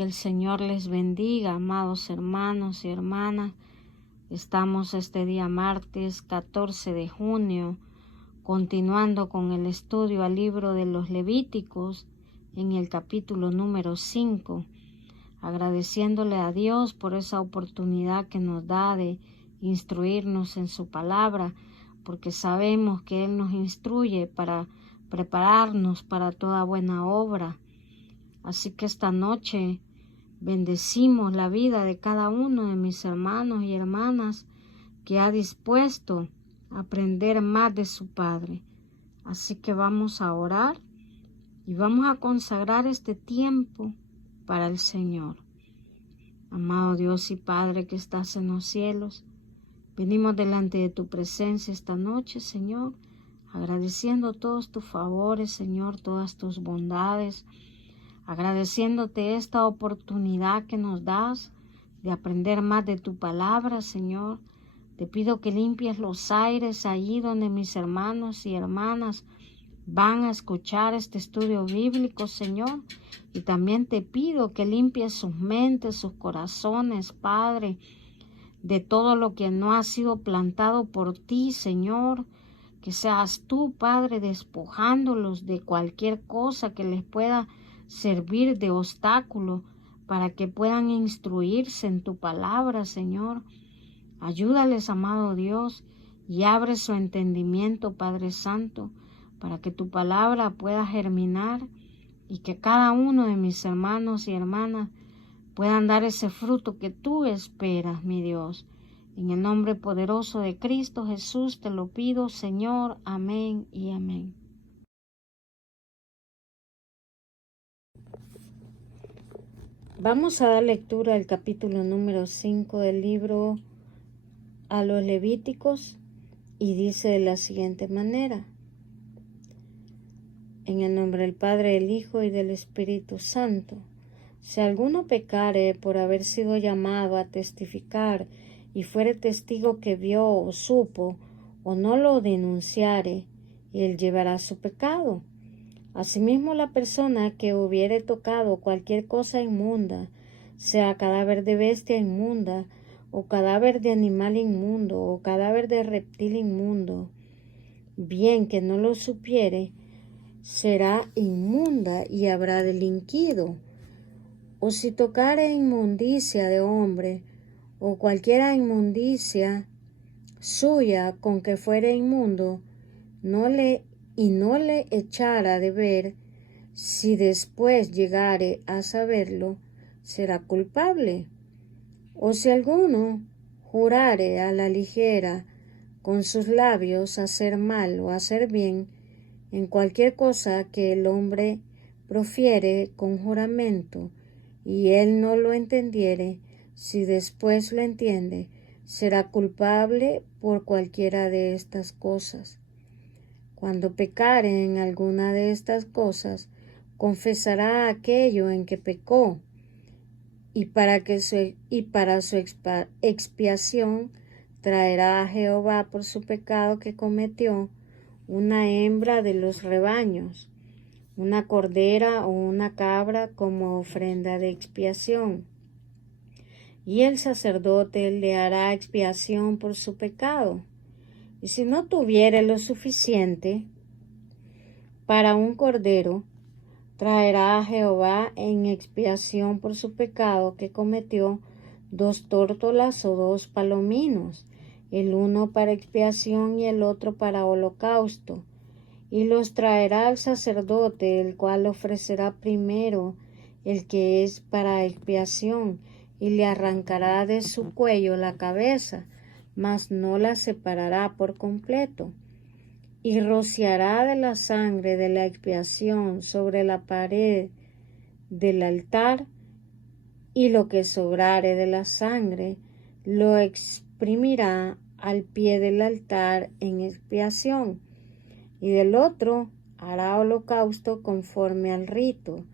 Que el Señor les bendiga, amados hermanos y hermanas. Estamos este día martes 14 de junio, continuando con el estudio al libro de los Levíticos en el capítulo número 5, agradeciéndole a Dios por esa oportunidad que nos da de instruirnos en su palabra, porque sabemos que Él nos instruye para prepararnos para toda buena obra. Así que esta noche bendecimos la vida de cada uno de mis hermanos y hermanas que ha dispuesto a aprender más de su Padre. Así que vamos a orar y vamos a consagrar este tiempo para el Señor. Amado Dios y Padre que estás en los cielos, venimos delante de tu presencia esta noche, Señor, agradeciendo todos tus favores, Señor, todas tus bondades, agradeciéndote esta oportunidad que nos das de aprender más de tu palabra, Señor. Te pido que limpies los aires allí donde mis hermanos y hermanas van a escuchar este estudio bíblico, Señor. Y también te pido que limpies sus mentes, sus corazones, Padre, de todo lo que no ha sido plantado por ti, Señor. Que seas tú, Padre, despojándolos de cualquier cosa que les pueda servir de obstáculo para que puedan instruirse en tu palabra, Señor. Ayúdales, amado Dios, y abre su entendimiento, Padre Santo, para que tu palabra pueda germinar y que cada uno de mis hermanos y hermanas puedan dar ese fruto que tú esperas, mi Dios. En el nombre poderoso de Cristo Jesús te lo pido, Señor. Amén y amén. Vamos a dar lectura al capítulo número 5 del libro a los Levíticos y dice de la siguiente manera: en el nombre del Padre, del Hijo y del Espíritu Santo. Si alguno pecare por haber sido llamado a testificar y fuere testigo que vio o supo o no lo denunciare, él llevará su pecado. Asimismo, la persona que hubiere tocado cualquier cosa inmunda, sea cadáver de bestia inmunda, o cadáver de animal inmundo, o cadáver de reptil inmundo, bien que no lo supiere, será inmunda y habrá delinquido. O si tocare inmundicia de hombre, o cualquiera inmundicia suya con que fuere inmundo, no le echara de ver, si después llegare a saberlo, será culpable. O si alguno jurare a la ligera con sus labios hacer mal o hacer bien, en cualquier cosa que el hombre profiere con juramento, y él no lo entendiere, si después lo entiende, será culpable por cualquiera de estas cosas. Cuando pecare en alguna de estas cosas, confesará aquello en que pecó, y para su expiación traerá a Jehová por su pecado que cometió una hembra de los rebaños, una cordera o una cabra como ofrenda de expiación. Y el sacerdote le hará expiación por su pecado. Y si no tuviere lo suficiente para un cordero, traerá a Jehová en expiación por su pecado que cometió 2 tórtolas o 2 palominos, el uno para expiación y el otro para holocausto. Y los traerá al sacerdote, el cual ofrecerá primero el que es para expiación, y le arrancará de su cuello la cabeza, mas no la separará por completo. Y rociará de la sangre de la expiación sobre la pared del altar, y lo que sobrare de la sangre lo exprimirá al pie del altar en expiación. Y del otro hará holocausto conforme al rito.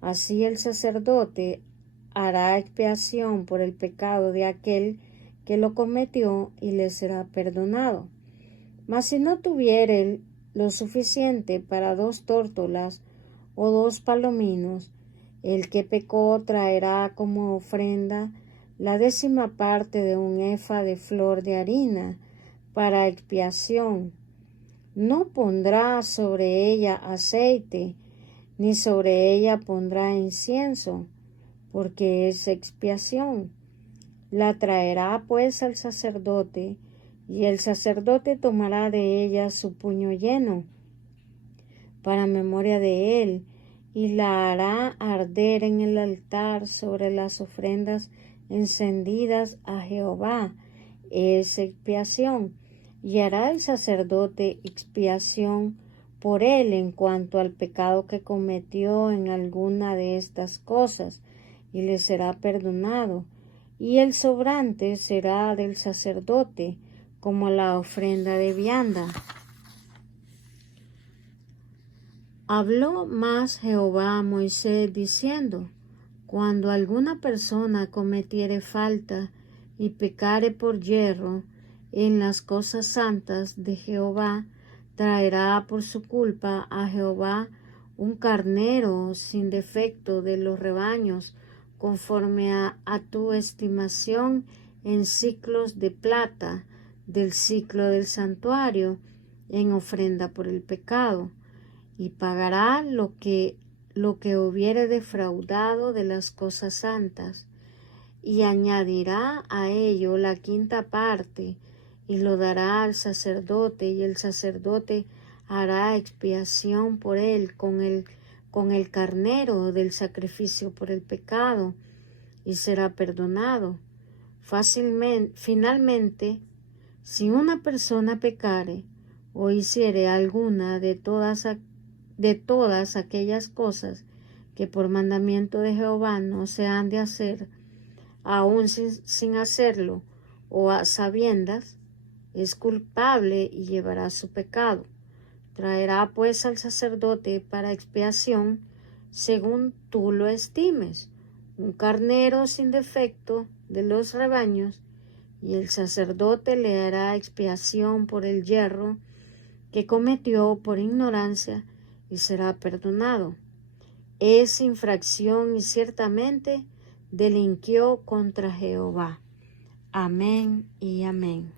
Así el sacerdote hará expiación por el pecado de aquel que lo cometió y le será perdonado. Mas si no tuviere lo suficiente para 2 tórtolas o 2 palominos, El que pecó traerá como ofrenda la 10ª parte de un efa de flor de harina para expiación. No pondrá sobre ella aceite, ni sobre ella pondrá incienso, porque es expiación. La traerá pues al sacerdote, y el sacerdote tomará de ella su puño lleno, para memoria de él, y la hará arder en el altar sobre las ofrendas encendidas a Jehová. Es expiación, y hará el sacerdote expiación por él en cuanto al pecado que cometió en alguna de estas cosas, y le será perdonado, y el sobrante será del sacerdote, como la ofrenda de vianda. Habló más Jehová a Moisés diciendo: Cuando alguna persona cometiere falta y pecare por yerro en las cosas santas de Jehová, traerá por su culpa a Jehová un carnero sin defecto de los rebaños, conforme a tu estimación en siclos de plata, del siclo del santuario, en ofrenda por el pecado. Y pagará lo que hubiere defraudado de las cosas santas, y añadirá a ello la 5ª parte, y lo dará al sacerdote, y el sacerdote hará expiación por él con el carnero del sacrificio por el pecado, y será perdonado. Finalmente, si una persona pecare o hiciere alguna de todas aquellas cosas que por mandamiento de Jehová no se han de hacer, aun sin hacerlo o a sabiendas, es culpable y llevará su pecado. Traerá pues al sacerdote para expiación, según tú lo estimes, un carnero sin defecto de los rebaños, y el sacerdote le hará expiación por el yerro que cometió por ignorancia, y será perdonado. Es infracción y ciertamente delinquió contra Jehová. Amén y amén.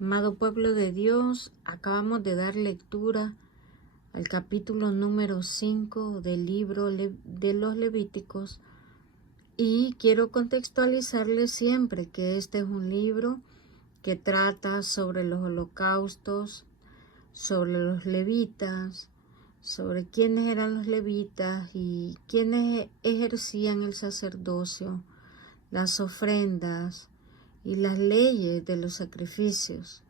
Amado pueblo de Dios, acabamos de dar lectura al capítulo número 5 del libro de los Levíticos, y quiero contextualizarles siempre que este es un libro que trata sobre los holocaustos, sobre los levitas, sobre quiénes eran los levitas y quiénes ejercían el sacerdocio, las ofrendas y las leyes de los sacrificios.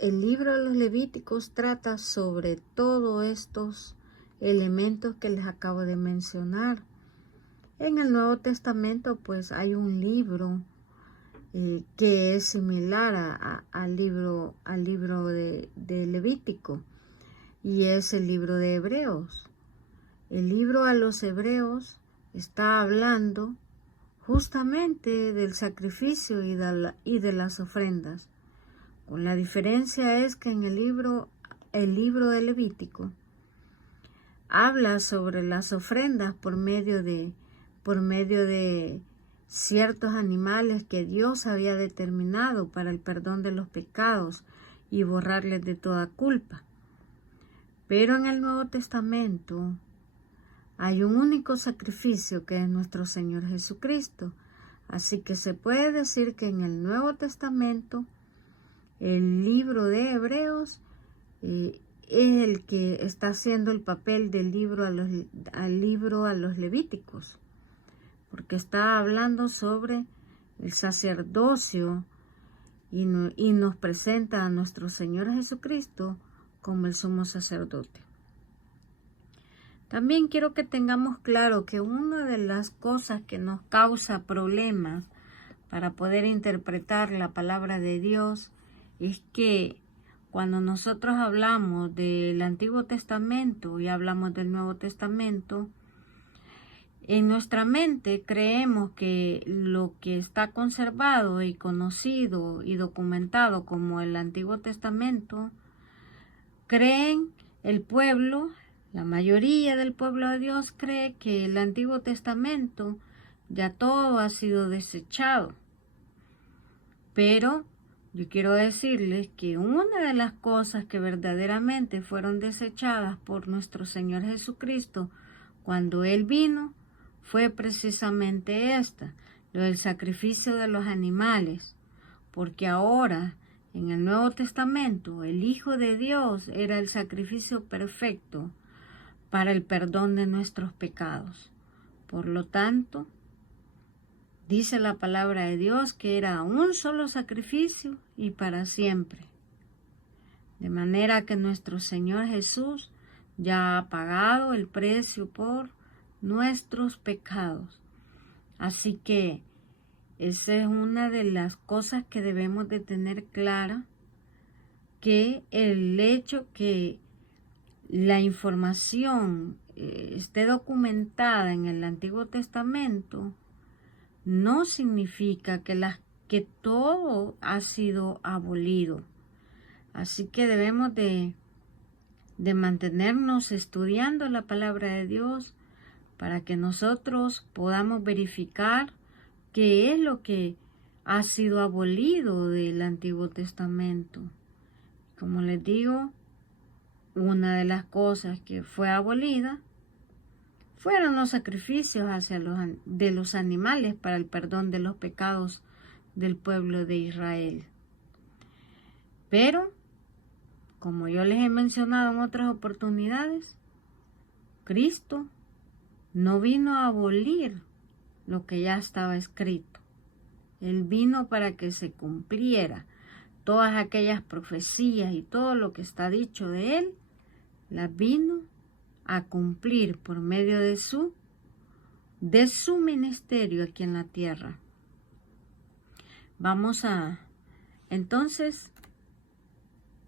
El libro de los Levíticos trata sobre todos estos elementos que les acabo de mencionar. En el Nuevo Testamento pues hay un libro que es similar al libro de Levítico, y es el libro de Hebreos. El libro a los Hebreos está hablando justamente del sacrificio y de las ofrendas. Con la diferencia es que en el libro de Levítico habla sobre las ofrendas por medio de ciertos animales que Dios había determinado para el perdón de los pecados y borrarles de toda culpa. Pero en el Nuevo Testamento hay un único sacrificio, que es nuestro Señor Jesucristo. Así que se puede decir que en el Nuevo Testamento el libro de Hebreos es el que está haciendo el papel del libro a los Levíticos, porque está hablando sobre el sacerdocio y nos presenta a nuestro Señor Jesucristo como el sumo sacerdote. También quiero que tengamos claro que una de las cosas que nos causa problemas para poder interpretar la palabra de Dios es que cuando nosotros hablamos del Antiguo Testamento y hablamos del Nuevo Testamento, en nuestra mente creemos que lo que está conservado y conocido y documentado como el Antiguo Testamento, creen el pueblo La mayoría del pueblo de Dios cree que el Antiguo Testamento ya todo ha sido desechado. Pero yo quiero decirles que una de las cosas que verdaderamente fueron desechadas por nuestro Señor Jesucristo cuando Él vino fue precisamente esta, lo del sacrificio de los animales. Porque ahora, en el Nuevo Testamento, el Hijo de Dios era el sacrificio perfecto para el perdón de nuestros pecados. Por lo tanto, dice la palabra de Dios que era un solo sacrificio y para siempre. De manera que nuestro Señor Jesús ya ha pagado el precio por nuestros pecados. Así que esa es una de las cosas que debemos de tener clara, que el hecho que la información esté documentada en el Antiguo Testamento no significa que todo ha sido abolido. Así que debemos de mantenernos estudiando la palabra de Dios para que nosotros podamos verificar qué es lo que ha sido abolido del Antiguo Testamento. Como les digo, una de las cosas que fue abolida fueron los sacrificios de los animales para el perdón de los pecados del pueblo de Israel. Pero, como yo les he mencionado en otras oportunidades, Cristo no vino a abolir lo que ya estaba escrito. Él vino para que se cumpliera todas aquellas profecías y todo lo que está dicho de Él, las vino a cumplir por medio de su ministerio aquí en la tierra. Vamos entonces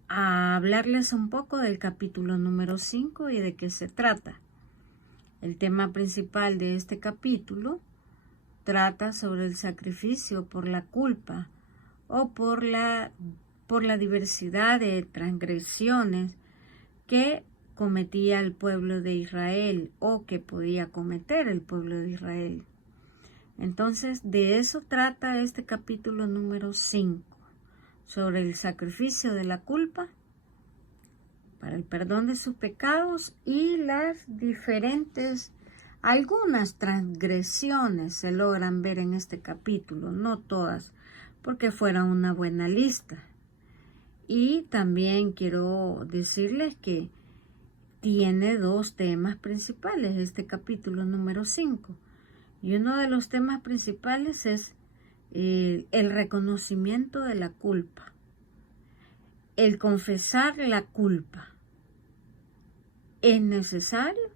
a hablarles un poco del capítulo número 5 y de qué se trata. El tema principal de este capítulo trata sobre el sacrificio por la culpa o por la diversidad de transgresiones que cometía el pueblo de Israel o que podía cometer el pueblo de Israel. Entonces, de eso trata este capítulo número 5, sobre el sacrificio de la culpa para el perdón de sus pecados y algunas transgresiones se logran ver en este capítulo, no todas, porque fuera una buena lista. Y también quiero decirles que tiene dos temas principales este capítulo número 5. Y uno de los temas principales es el reconocimiento de la culpa, el confesar la culpa. Es necesario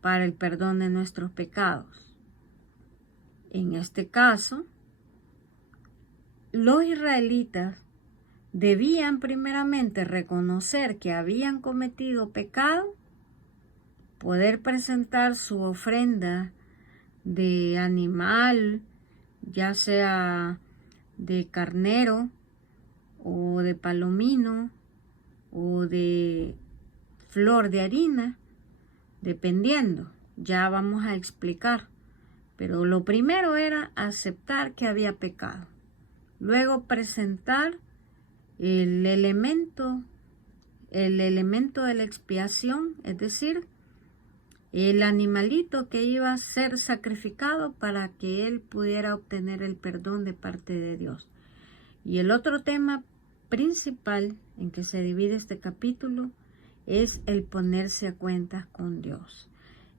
para el perdón de nuestros pecados. En este caso, los israelitas debían primeramente reconocer que habían cometido pecado, poder presentar su ofrenda de animal, ya sea de carnero o de palomino o de flor de harina, dependiendo, ya vamos a explicar. Pero lo primero era aceptar que había pecado. Luego presentar el elemento de la expiación, es decir, el animalito que iba a ser sacrificado para que él pudiera obtener el perdón de parte de Dios. Y el otro tema principal en que se divide este capítulo es el ponerse a cuentas con Dios.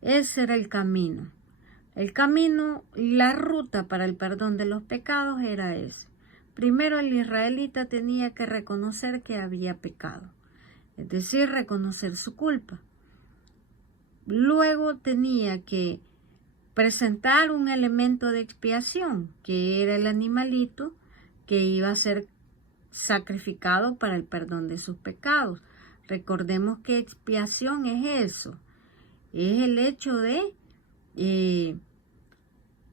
Ese era el camino. La ruta para el perdón de los pecados era ese. Primero el israelita tenía que reconocer que había pecado, es decir, reconocer su culpa. Luego tenía que presentar un elemento de expiación, que era el animalito que iba a ser sacrificado para el perdón de sus pecados. Recordemos que expiación es eso, es el hecho de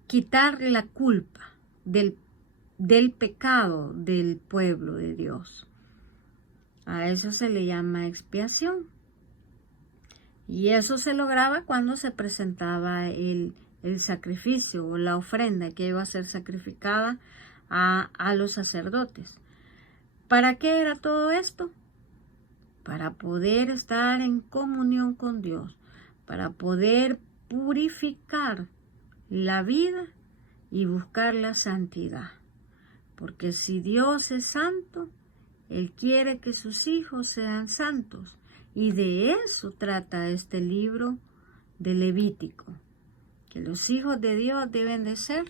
quitar la culpa del pecado del pueblo de Dios. A eso se le llama expiación. Y eso se lograba cuando se presentaba el sacrificio o la ofrenda que iba a ser sacrificada a los sacerdotes. ¿Para qué era todo esto? Para poder estar en comunión con Dios, para poder purificar la vida y buscar la santidad. Porque si Dios es santo, Él quiere que sus hijos sean santos. Y de eso trata este libro de Levítico, que los hijos de Dios deben de ser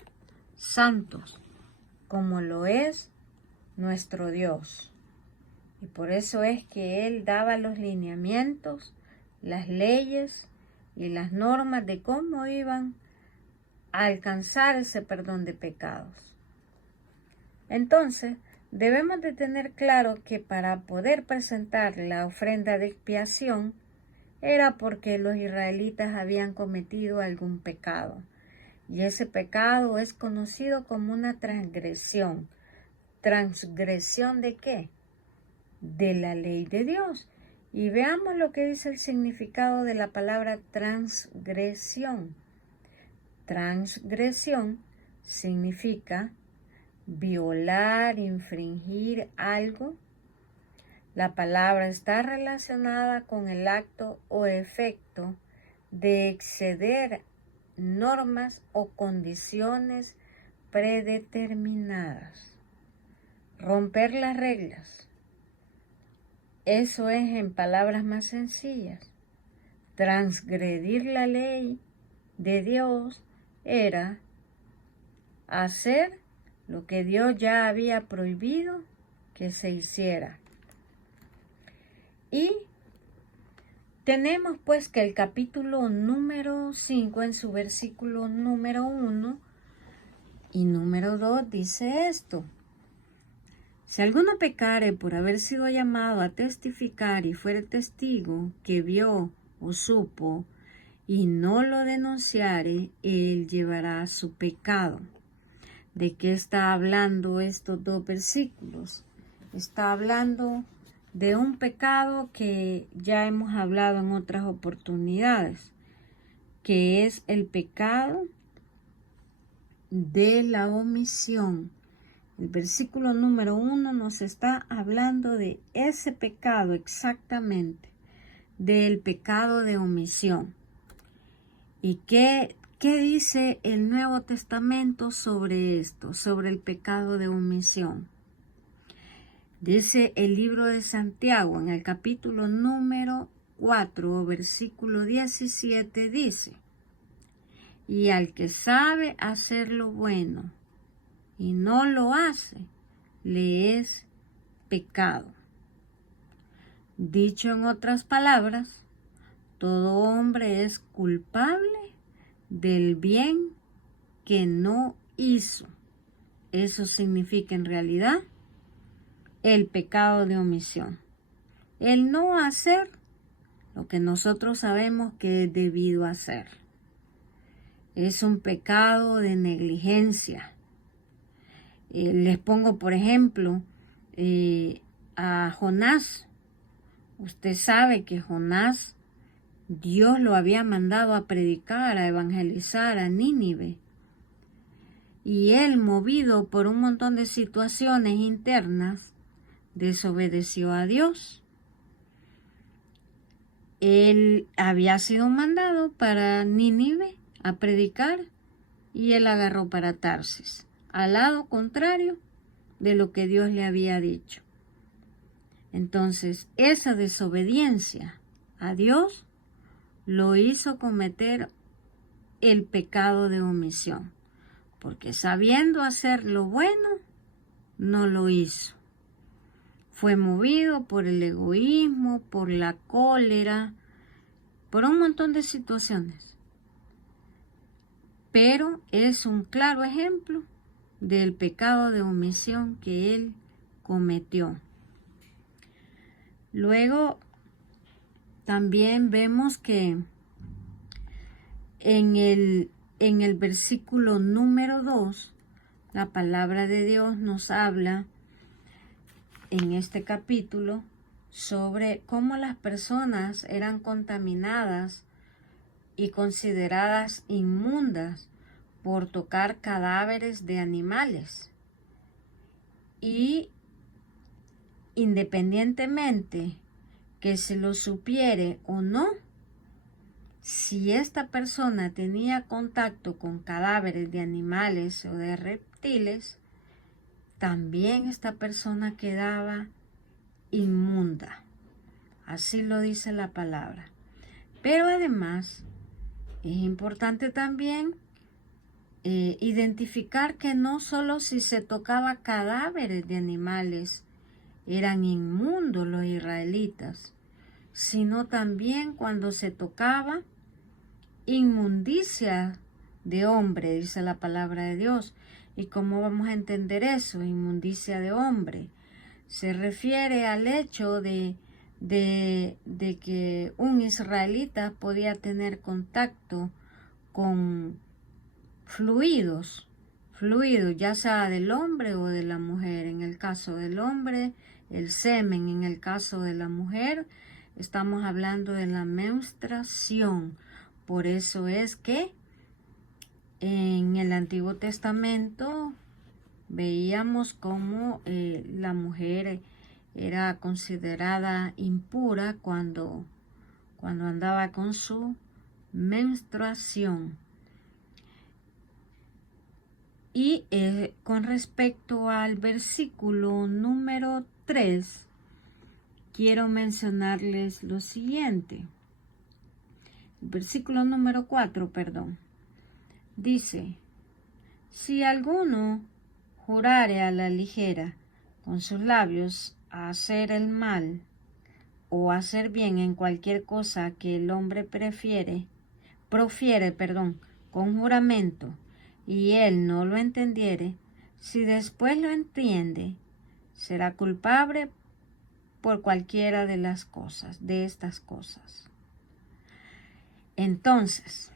santos, como lo es nuestro Dios. Y por eso es que Él daba los lineamientos, las leyes y las normas de cómo iban a alcanzar ese perdón de pecados. Entonces, debemos de tener claro que para poder presentar la ofrenda de expiación era porque los israelitas habían cometido algún pecado. Y ese pecado es conocido como una transgresión. ¿Transgresión de qué? De la ley de Dios. Y veamos lo que dice el significado de la palabra transgresión. Transgresión significa violar, infringir algo. La palabra está relacionada con el acto o efecto de exceder normas o condiciones predeterminadas. Romper las reglas. Eso es en palabras más sencillas. Transgredir la ley de Dios era hacer lo que Dios ya había prohibido que se hiciera. Y tenemos pues que el capítulo número 5 en su versículo número 1 y número 2 dice esto. Si alguno pecare por haber sido llamado a testificar y fuere testigo que vio o supo y no lo denunciare, él llevará su pecado. ¿De qué está hablando estos dos versículos? Está hablando de un pecado que ya hemos hablado en otras oportunidades, que es el pecado de la omisión. El versículo número 1 nos está hablando de ese pecado exactamente, del pecado de omisión. ¿Y qué dice el Nuevo Testamento sobre esto, sobre el pecado de omisión? Dice el libro de Santiago en el capítulo número 4, versículo 17, dice: y al que sabe hacer lo bueno y no lo hace, le es pecado. Dicho en otras palabras, todo hombre es culpable del bien que no hizo. Eso significa en realidad el pecado de omisión. El no hacer lo que nosotros sabemos que es debido hacer. Es un pecado de negligencia. Les pongo, por ejemplo, a Jonás. Usted sabe que Jonás, Dios lo había mandado a predicar, a evangelizar a Nínive. Y él, movido por un montón de situaciones internas, desobedeció a Dios. Él había sido mandado para Nínive a predicar y él agarró para Tarsis, al lado contrario de lo que Dios le había dicho. Entonces, esa desobediencia a Dios lo hizo cometer el pecado de omisión, porque sabiendo hacer lo bueno, no lo hizo. Fue movido por el egoísmo, por la cólera, por un montón de situaciones. Pero es un claro ejemplo del pecado de omisión que él cometió. Luego también vemos que en el versículo número 2, la palabra de Dios nos habla en este capítulo sobre cómo las personas eran contaminadas y consideradas inmundas por tocar cadáveres de animales. Y independientemente que se lo supiere o no, si esta persona tenía contacto con cadáveres de animales o de reptiles, también esta persona quedaba inmunda. Así lo dice la palabra. Pero además es importante también identificar que no solo si se tocaba cadáveres de animales eran inmundos los israelitas, sino también cuando se tocaba inmundicia de hombre, dice la palabra de Dios. ¿Y cómo vamos a entender eso? Inmundicia de hombre. Se refiere al hecho de que un israelita podía tener contacto con fluidos, ya sea del hombre o de la mujer. En el caso del hombre, el semen; en el caso de la mujer, estamos hablando de la menstruación. Por eso es que en el Antiguo Testamento veíamos cómo la mujer era considerada impura cuando andaba con su menstruación. Y con respecto al versículo número 3, quiero mencionarles lo siguiente. Versículo número 4, perdón. Dice: si alguno jurare a la ligera con sus labios a hacer el mal o hacer bien en cualquier cosa que el hombre profiere, con juramento, y él no lo entendiere, si después lo entiende, será culpable por cualquiera de estas cosas. Entonces,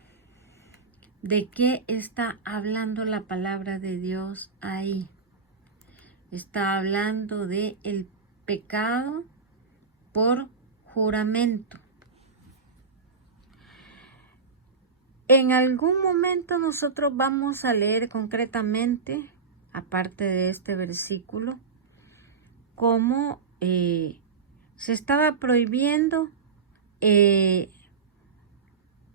¿de qué está hablando la palabra de Dios ahí? Está hablando de el pecado por juramento. En algún momento nosotros vamos a leer concretamente, aparte de este versículo, cómo se estaba prohibiendo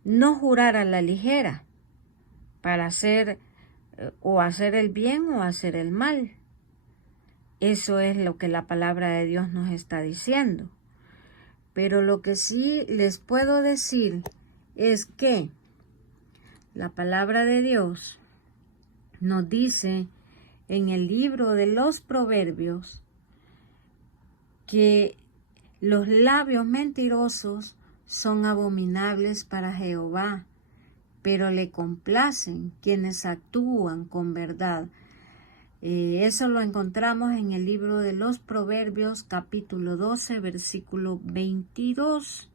no jurar a la ligera para hacer el bien o hacer el mal. Eso es lo que la palabra de Dios nos está diciendo. Pero lo que sí les puedo decir es que la palabra de Dios nos dice en el libro de los Proverbios que los labios mentirosos son abominables para Jehová, pero le complacen quienes actúan con verdad. Eso lo encontramos en el libro de los Proverbios, capítulo 12, versículo 22.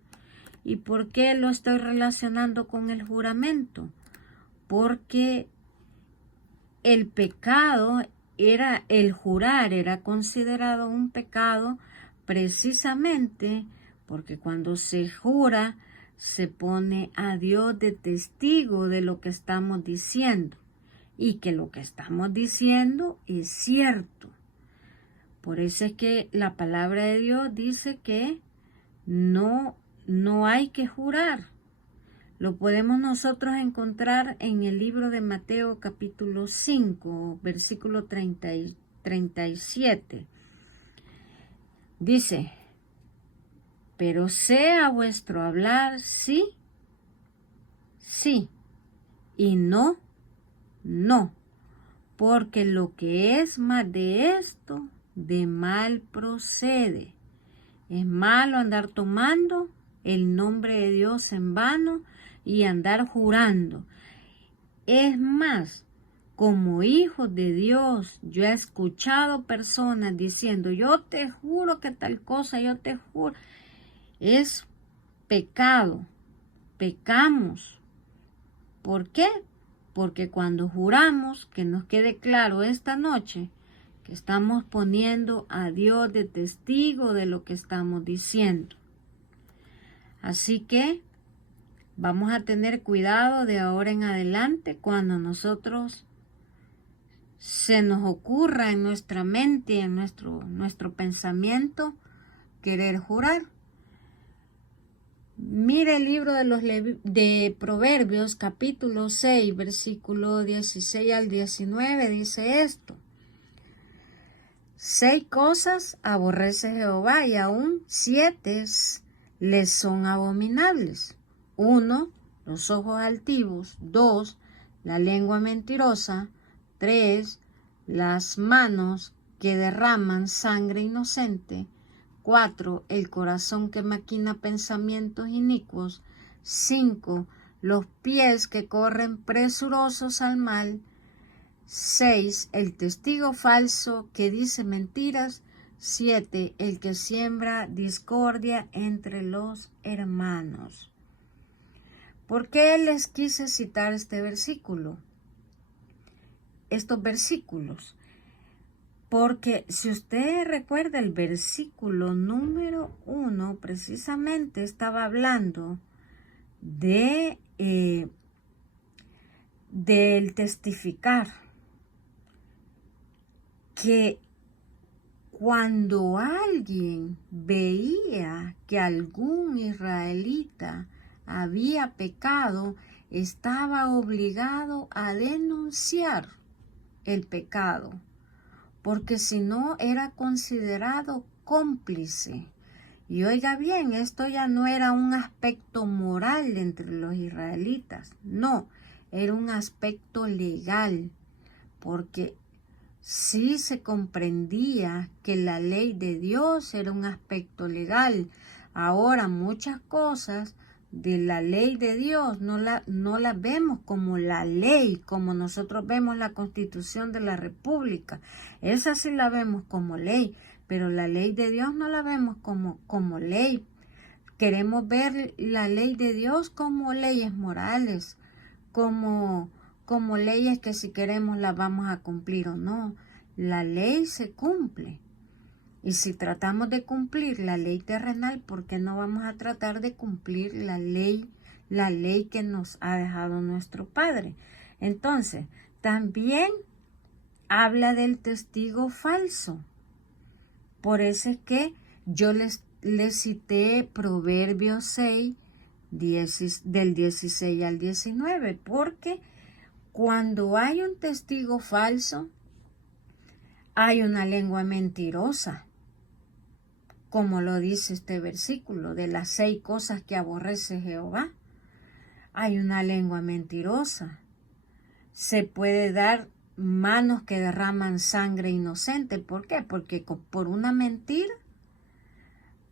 ¿Y por qué lo estoy relacionando con el juramento? Porque el pecado el jurar era considerado un pecado precisamente porque cuando se jura se pone a Dios de testigo de lo que estamos diciendo y que lo que estamos diciendo es cierto. Por eso es que la palabra de Dios dice que no hay que jurar. Lo podemos nosotros encontrar en el libro de Mateo capítulo 5, versículo 37. Dice: pero sea vuestro hablar sí, sí, y no, no, porque lo que es más de esto, de mal procede. Es malo andar tomando el nombre de Dios en vano y andar jurando. Es más, como hijos de Dios, yo he escuchado personas diciendo: yo te juro que tal cosa, yo te juro. Es pecado, pecamos. ¿Por qué? Porque cuando juramos, que nos quede claro esta noche, que estamos poniendo a Dios de testigo de lo que estamos diciendo. Así que vamos a tener cuidado de ahora en adelante cuando nosotros se nos ocurra en nuestra mente, en nuestro pensamiento, querer jurar. Mire el libro de Proverbios, capítulo 6, versículo 16 al 19, dice esto. 6 cosas aborrece Jehová y aún 7 les son abominables. 1, los ojos altivos. 2, la lengua mentirosa. 3, las manos que derraman sangre inocente. 4, el corazón que maquina pensamientos inicuos. 5, los pies que corren presurosos al mal. 6, el testigo falso que dice mentiras. 7, el que siembra discordia entre los hermanos. ¿Por qué les quise citar este versículo? Estos versículos. Porque si usted recuerda el versículo número 1, precisamente estaba hablando del testificar. Que cuando alguien veía que algún israelita había pecado, estaba obligado a denunciar el pecado, porque si no era considerado cómplice. Y oiga bien, esto ya no era un aspecto moral entre los israelitas, no, era un aspecto legal, porque sí se comprendía que la ley de Dios era un aspecto legal. Ahora muchas cosas de la ley de Dios no la vemos como la ley, como nosotros vemos la Constitución de la República. Esa sí la vemos como ley, pero la ley de Dios no la vemos como ley. Queremos ver la ley de Dios como leyes morales, como leyes que si queremos las vamos a cumplir o no. La ley se cumple. Y si tratamos de cumplir la ley terrenal, ¿por qué no vamos a tratar de cumplir la ley que nos ha dejado nuestro Padre? Entonces, también habla del testigo falso. Por eso es que yo les cité Proverbios 6, del 16 al 19, porque cuando hay un testigo falso, hay una lengua mentirosa, como lo dice este versículo, de las 6 cosas que aborrece Jehová. Hay una lengua mentirosa. Se puede dar manos que derraman sangre inocente. ¿Por qué? Porque por una mentira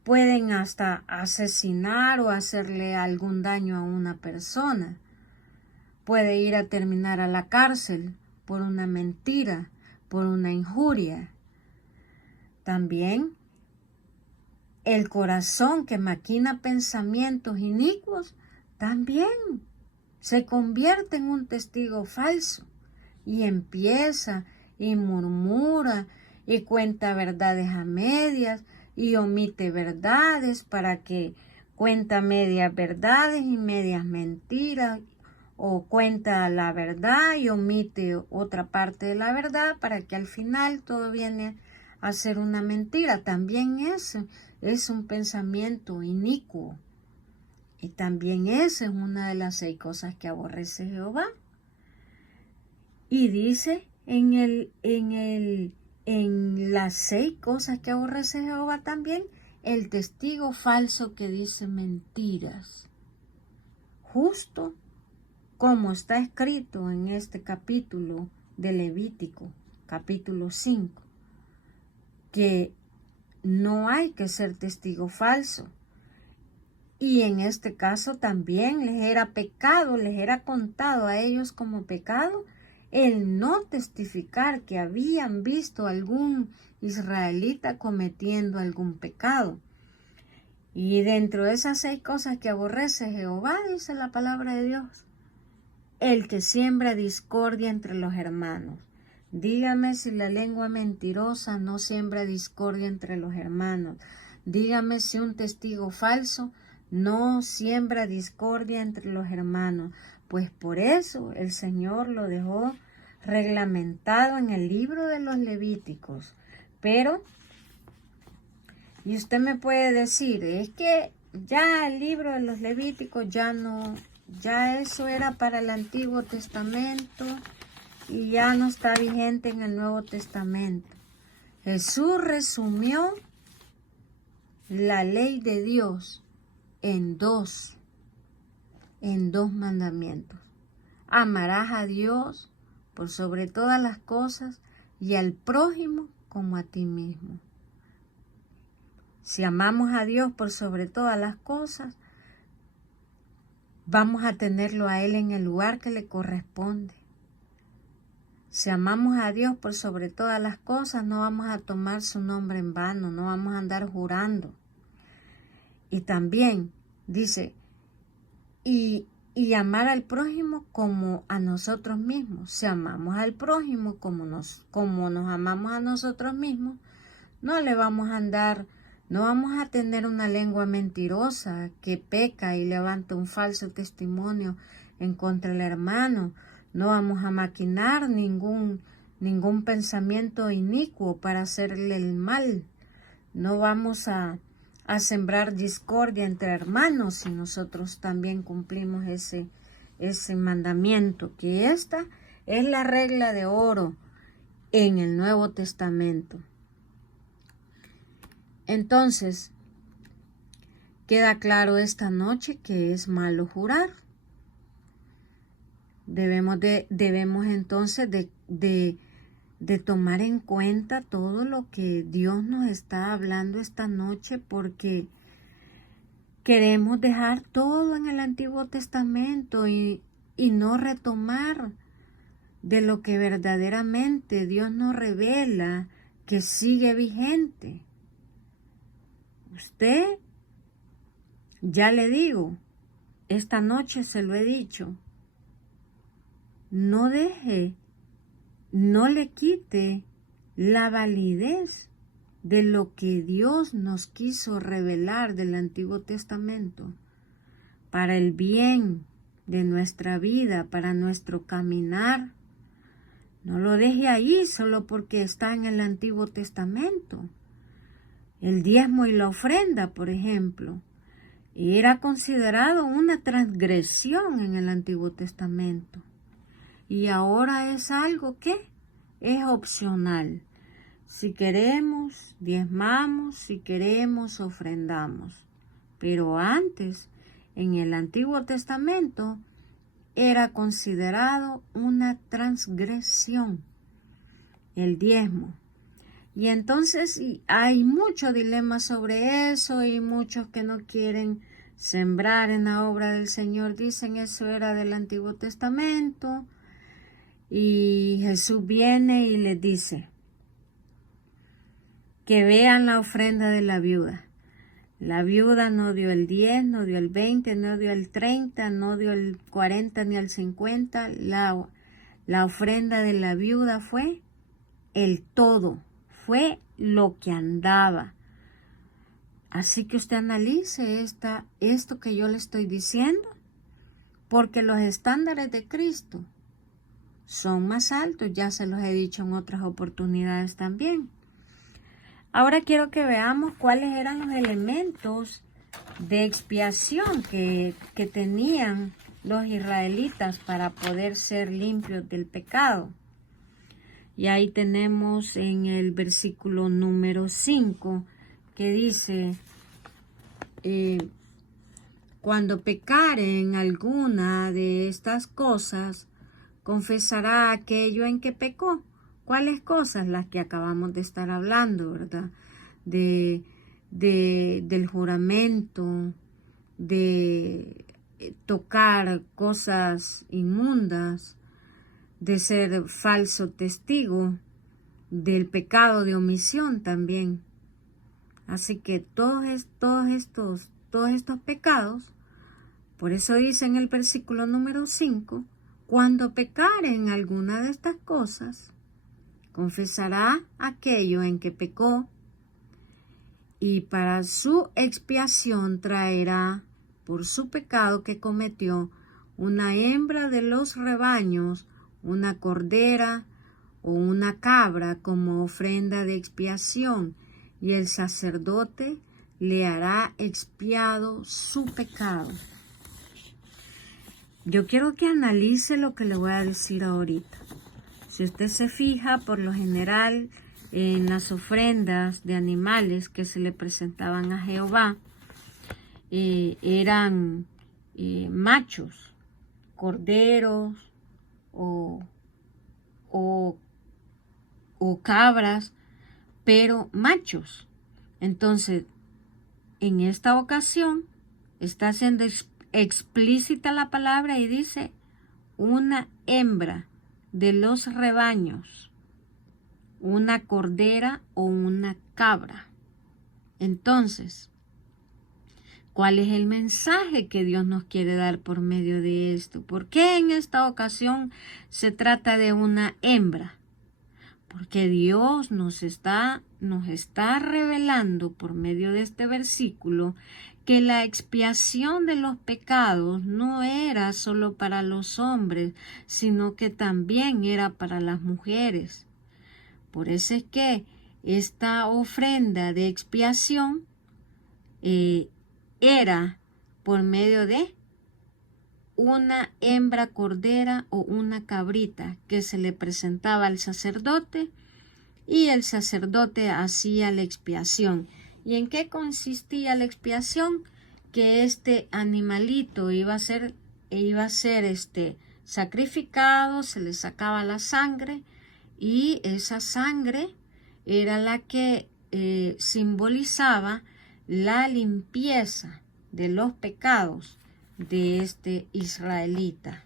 pueden hasta asesinar o hacerle algún daño a una persona. Puede ir a terminar a la cárcel por una mentira, por una injuria. También el corazón que maquina pensamientos inicuos también se convierte en un testigo falso y empieza y murmura y cuenta verdades a medias y omite verdades para que cuenta medias verdades y medias mentiras, o cuenta la verdad y omite otra parte de la verdad para que al final todo viene a ser una mentira. También eso es un pensamiento inicuo. Y también esa es una de las 6 cosas que aborrece Jehová. Y dice en las 6 cosas que aborrece Jehová también, el testigo falso que dice mentiras. Justo como está escrito en este capítulo de Levítico, capítulo 5, que no hay que ser testigo falso. Y en este caso también les era pecado, les era contado a ellos como pecado el no testificar que habían visto a algún israelita cometiendo algún pecado. Y dentro de esas 6 cosas que aborrece Jehová, dice la palabra de Dios, el que siembra discordia entre los hermanos. Dígame si la lengua mentirosa no siembra discordia entre los hermanos. Dígame si un testigo falso no siembra discordia entre los hermanos. Pues por eso el Señor lo dejó reglamentado en el libro de los Levíticos. Pero, y usted me puede decir, es que ya el libro de los Levíticos ya eso era para el Antiguo Testamento y ya no está vigente en el Nuevo Testamento. Jesús resumió la ley de Dios en dos mandamientos. Amarás a Dios por sobre todas las cosas y al prójimo como a ti mismo. Si amamos a Dios por sobre todas las cosas, vamos a tenerlo a Él en el lugar que le corresponde. Si amamos a Dios por sobre todas las cosas, no vamos a tomar su nombre en vano, no vamos a andar jurando. Y también dice, y amar al prójimo como a nosotros mismos. Si amamos al prójimo como nos amamos a nosotros mismos, no vamos a tener una lengua mentirosa que peca y levanta un falso testimonio en contra del hermano. No vamos a maquinar ningún pensamiento inicuo para hacerle el mal. No vamos a sembrar discordia entre hermanos si nosotros también cumplimos ese mandamiento, que esta es la regla de oro en el Nuevo Testamento. Entonces, queda claro esta noche que es malo jurar. Debemos entonces de tomar en cuenta todo lo que Dios nos está hablando esta noche, porque queremos dejar todo en el Antiguo Testamento y no retomar de lo que verdaderamente Dios nos revela que sigue vigente. Usted, ya le digo, esta noche se lo he dicho, no le quite la validez de lo que Dios nos quiso revelar del Antiguo Testamento para el bien de nuestra vida, para nuestro caminar. No lo deje ahí solo porque está en el Antiguo Testamento. El diezmo y la ofrenda, por ejemplo, era considerado una transgresión en el Antiguo Testamento. Y ahora es algo que es opcional. Si queremos, diezmamos, si queremos, ofrendamos. Pero antes, en el Antiguo Testamento, era considerado una transgresión, el diezmo. Y entonces hay mucho dilema sobre eso y muchos que no quieren sembrar en la obra del Señor. Dicen eso era del Antiguo Testamento. Y Jesús viene y les dice que vean la ofrenda de la viuda. La viuda no dio el 10, no dio el 20, no dio el 30, no dio el 40 ni el 50. La ofrenda de la viuda fue el todo, fue lo que andaba. Así que usted analice esto que yo le estoy diciendo, porque los estándares de Cristo son más altos, ya se los he dicho en otras oportunidades también. Ahora quiero que veamos cuáles eran los elementos de expiación que tenían los israelitas para poder ser limpios del pecado. Y ahí tenemos en el versículo número 5 que dice, cuando pecare en alguna de estas cosas, confesará aquello en que pecó. ¿Cuáles cosas? Las que acabamos de estar hablando, ¿verdad? Del juramento, de tocar cosas inmundas, de ser falso testigo, del pecado de omisión también. Así que todos estos pecados, por eso dice en el versículo número 5, cuando pecaren alguna de estas cosas, confesará aquello en que pecó y para su expiación traerá por su pecado que cometió una hembra de los rebaños, una cordera o una cabra como ofrenda de expiación, y el sacerdote le hará expiado su pecado. Yo quiero que analice lo que le voy a decir ahorita. Si usted se fija, por lo general, en las ofrendas de animales que se le presentaban a Jehová, eran machos, corderos o cabras, pero machos. Entonces, en esta ocasión, está siendo explícita la palabra y dice una hembra de los rebaños, una cordera o una cabra. Entonces, ¿cuál es el mensaje que Dios nos quiere dar por medio de esto? ¿Por qué en esta ocasión se trata de una hembra? Porque Dios nos está revelando por medio de este versículo que la expiación de los pecados no era solo para los hombres, sino que también era para las mujeres. Por eso es que esta ofrenda de expiación era por medio de una hembra cordera o una cabrita que se le presentaba al sacerdote y el sacerdote hacía la expiación. ¿Y en qué consistía la expiación? Que este animalito iba a ser sacrificado, se le sacaba la sangre y esa sangre era la que simbolizaba la limpieza de los pecados de este israelita.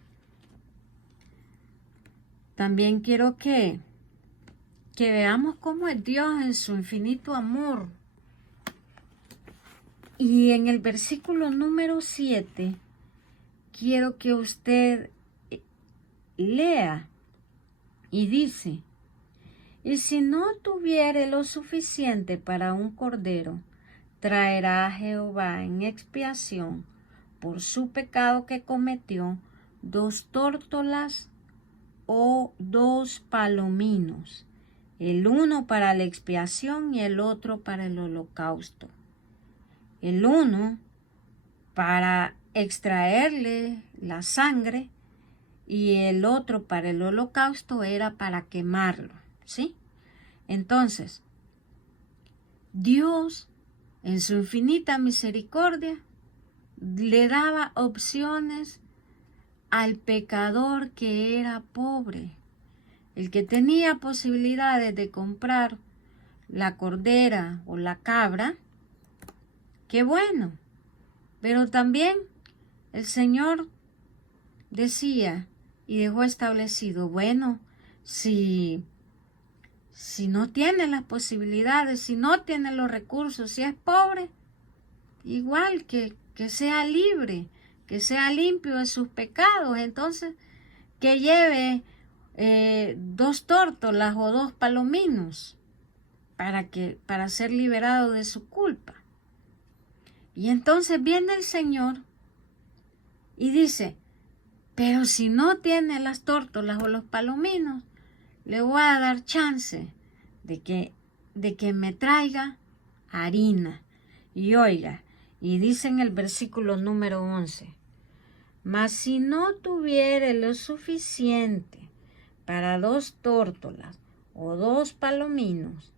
También quiero que veamos cómo es Dios en su infinito amor. Y en el versículo número 7, quiero que usted lea y dice: y si no tuviere lo suficiente para un cordero, traerá a Jehová en expiación por su pecado que cometió 2 tórtolas o 2 palominos, el uno para la expiación y el otro para el holocausto. El uno para extraerle la sangre y el otro para el holocausto era para quemarlo, ¿sí? Entonces, Dios, en su infinita misericordia, le daba opciones al pecador que era pobre, el que tenía posibilidades de comprar la cordera o la cabra. Qué bueno, pero también el Señor decía y dejó establecido, bueno, si no tiene las posibilidades, si no tiene los recursos, si es pobre, igual que sea libre, que sea limpio de sus pecados, entonces que lleve 2 tórtolas o 2 palominos para ser liberado de su culpa. Y entonces viene el Señor y dice, pero si no tiene las tórtolas o los palominos, le voy a dar chance de que me traiga harina. Y oiga, y dice en el versículo número 11, mas si no tuviere lo suficiente para 2 tórtolas o 2 palominos,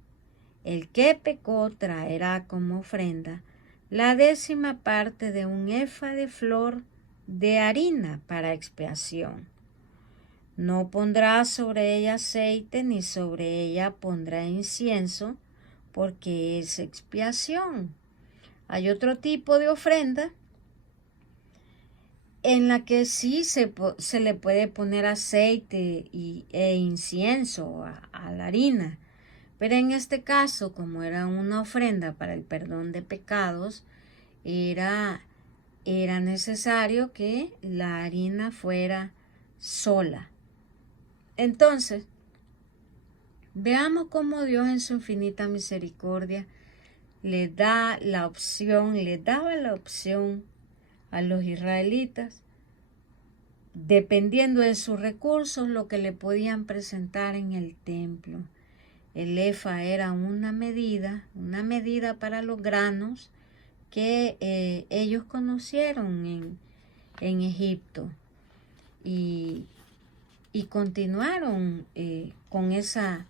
el que pecó traerá como ofrenda la 10ª parte de un efa de flor de harina para expiación. No pondrá sobre ella aceite, ni sobre ella pondrá incienso, porque es expiación. Hay otro tipo de ofrenda en la que sí se le puede poner aceite e incienso a la harina. Pero en este caso, como era una ofrenda para el perdón de pecados, era necesario que la harina fuera sola. Entonces, Veamos cómo Dios en su infinita misericordia le daba la opción a los israelitas, dependiendo de sus recursos, lo que le podían presentar en el templo. El efa era una medida para los granos que ellos conocieron en Egipto y continuaron con esa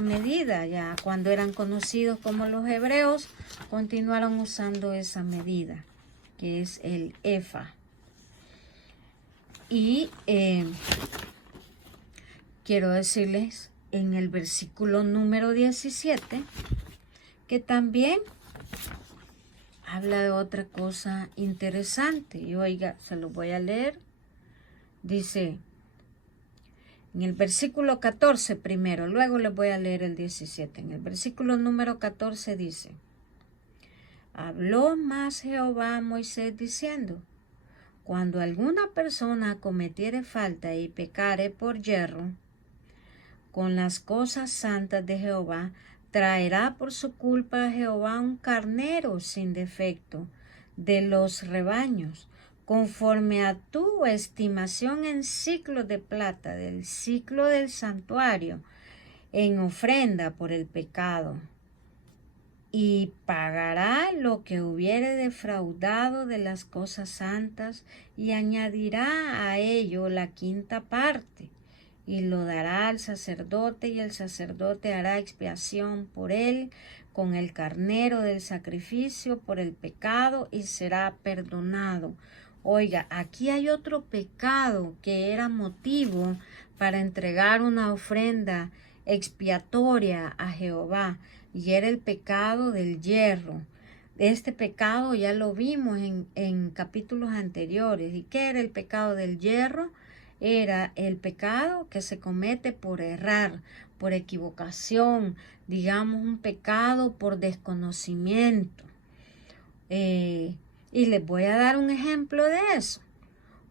medida. Ya cuando eran conocidos como los hebreos, continuaron usando esa medida, que es el efa. Y quiero decirles en el versículo número 17 que también habla de otra cosa interesante. Y oiga, se lo voy a leer. Dice en el versículo 14 primero, luego les voy a leer el 17. En el versículo número 14 dice: habló más Jehová a Moisés diciendo: cuando alguna persona cometiere falta y pecare por yerro con las cosas santas de Jehová, traerá por su culpa a Jehová un carnero sin defecto de los rebaños, conforme a tu estimación en siclos de plata, del siclo del santuario, en ofrenda por el pecado. Y pagará lo que hubiere defraudado de las cosas santas, y añadirá a ello la quinta parte, y lo dará al sacerdote, y el sacerdote hará expiación por él con el carnero del sacrificio por el pecado, y será perdonado. Oiga, aquí hay otro pecado que era motivo para entregar una ofrenda expiatoria a Jehová, y era el pecado del yerro. Este pecado ya lo vimos en capítulos anteriores. ¿Y qué era el pecado del yerro? Era el pecado que se comete por errar, por equivocación, digamos un pecado por desconocimiento. Y les voy a dar un ejemplo de eso.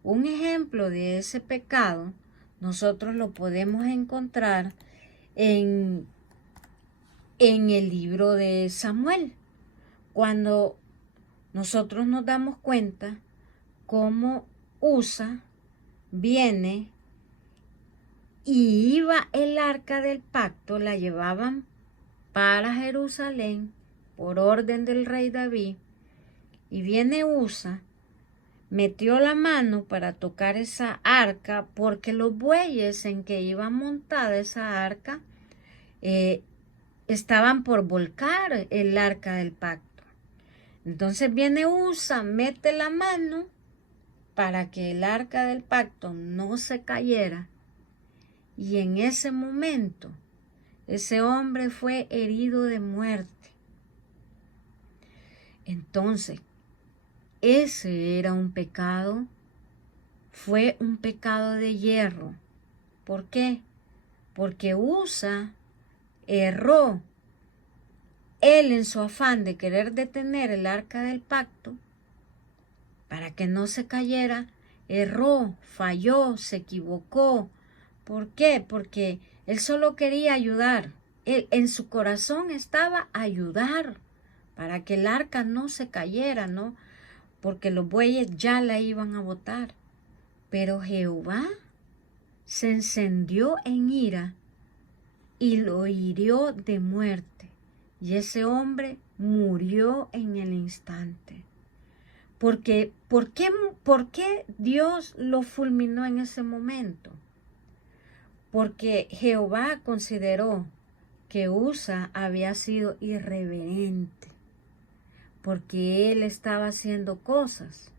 Un ejemplo de ese pecado nosotros lo podemos encontrar en el libro de Samuel, cuando nosotros nos damos cuenta cómo Usa viene y iba el arca del pacto, la llevaban para Jerusalén por orden del rey David, y viene Usa, metió la mano para tocar esa arca, porque los bueyes en que iba montada esa arca estaban por volcar el arca del pacto. Entonces viene Usa, mete la mano para que el arca del pacto no se cayera, y en ese momento ese hombre fue herido de muerte. Entonces, ese era un pecado, fue un pecado de yerro. ¿Por qué? Porque Usa erró. Él, en su afán de querer detener el arca del pacto para que no se cayera, erró, falló, se equivocó. ¿Por qué? Porque él solo quería ayudar. En su corazón estaba ayudar para que el arca no se cayera, ¿no? Porque los bueyes ya la iban a botar. Pero Jehová se encendió en ira y lo hirió de muerte. Y ese hombre murió en el instante. ¿Por qué Dios lo fulminó en ese momento? Porque Jehová consideró que Usa había sido irreverente, porque él estaba haciendo cosas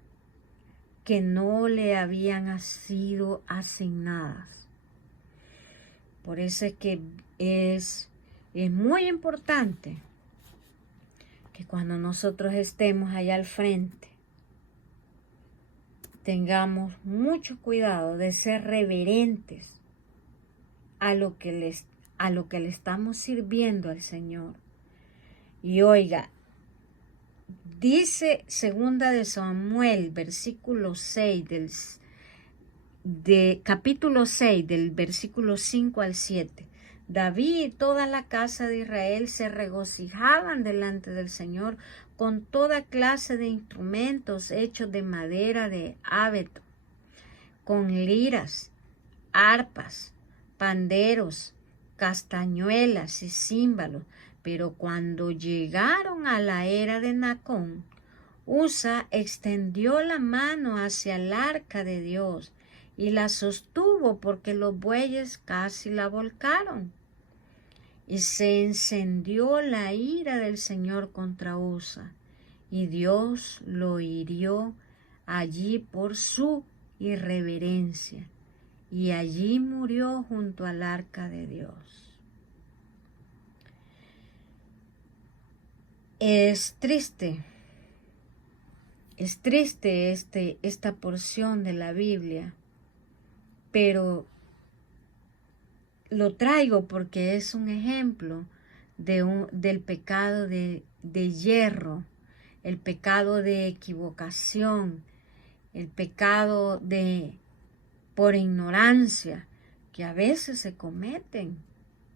que no le habían sido asignadas. Por eso es que es muy importante que cuando nosotros estemos allá al frente, tengamos mucho cuidado de ser reverentes a lo que le estamos sirviendo al Señor. Y oiga, dice segunda de Samuel, versículo 6 capítulo 6, del versículo 5 al 7. David y toda la casa de Israel se regocijaban delante del Señor con toda clase de instrumentos hechos de madera de abeto, con liras, arpas, panderos, castañuelas y címbalos. Pero cuando llegaron a la era de Nacón, Usa extendió la mano hacia el arca de Dios y la sostuvo porque los bueyes casi la volcaron. Y se encendió la ira del Señor contra Usa, y Dios lo hirió allí por su irreverencia, y allí murió junto al arca de Dios. Es triste esta porción de la Biblia, pero lo traigo porque es un ejemplo del pecado de yerro, el pecado de equivocación, el pecado por ignorancia, que a veces se cometen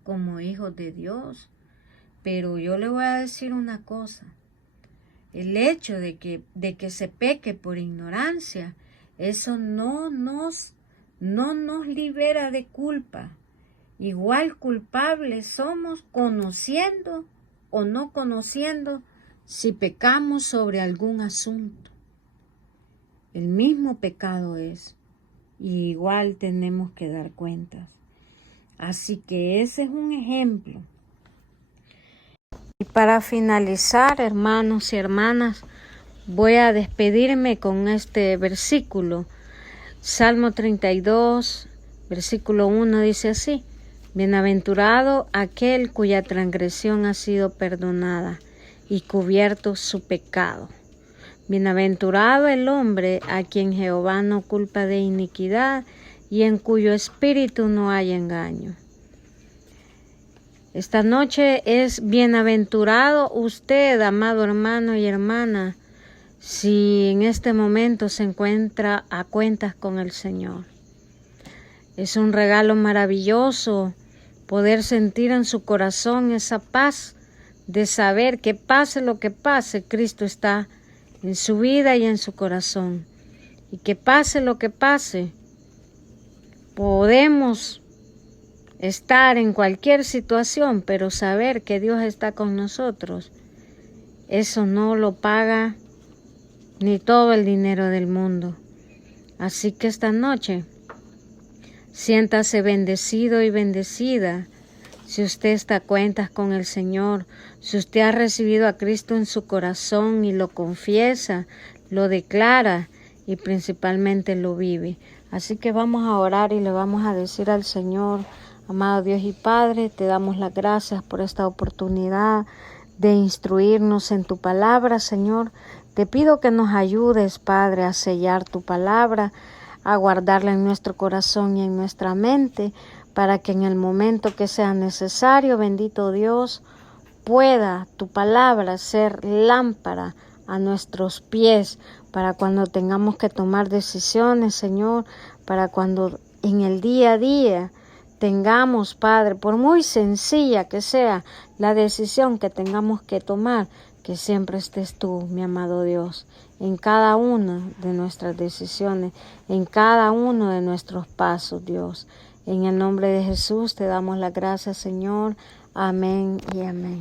como hijos de Dios. Pero yo le voy a decir una cosa. El hecho de que se peque por ignorancia, eso no nos libera de culpa. Igual culpables somos conociendo o no conociendo si pecamos sobre algún asunto. El mismo pecado es, y igual tenemos que dar cuentas. Así que ese es un ejemplo. Y para finalizar, hermanos y hermanas, voy a despedirme con este versículo. Salmo 32, versículo 1 dice así: Bienaventurado aquel cuya transgresión ha sido perdonada y cubierto su pecado. Bienaventurado el hombre a quien Jehová no culpa de iniquidad y en cuyo espíritu no hay engaño. Esta noche es bienaventurado usted, amado hermano y hermana, si en este momento se encuentra a cuentas con el Señor. Es un regalo maravilloso poder sentir en su corazón esa paz de saber que pase lo que pase, Cristo está en su vida y en su corazón. Y que pase lo que pase, podemos estar en cualquier situación, pero saber que Dios está con nosotros, eso no lo paga ni todo el dinero del mundo. Así que esta noche, siéntase bendecido y bendecida. Si usted está a cuentas con el Señor, si usted ha recibido a Cristo en su corazón y lo confiesa, lo declara y principalmente lo vive. Así que vamos a orar y le vamos a decir al Señor: amado Dios y Padre, te damos las gracias por esta oportunidad de instruirnos en tu palabra, Señor. Te pido que nos ayudes, Padre, a sellar tu palabra, a guardarla en nuestro corazón y en nuestra mente, para que en el momento que sea necesario, bendito Dios, pueda tu palabra ser lámpara a nuestros pies, para cuando tengamos que tomar decisiones, Señor, para cuando en el día a día tengamos, Padre, por muy sencilla que sea la decisión que tengamos que tomar, que siempre estés tú, mi amado Dios, en cada una de nuestras decisiones, en cada uno de nuestros pasos, Dios. En el nombre de Jesús te damos las gracias, Señor. Amén y amén.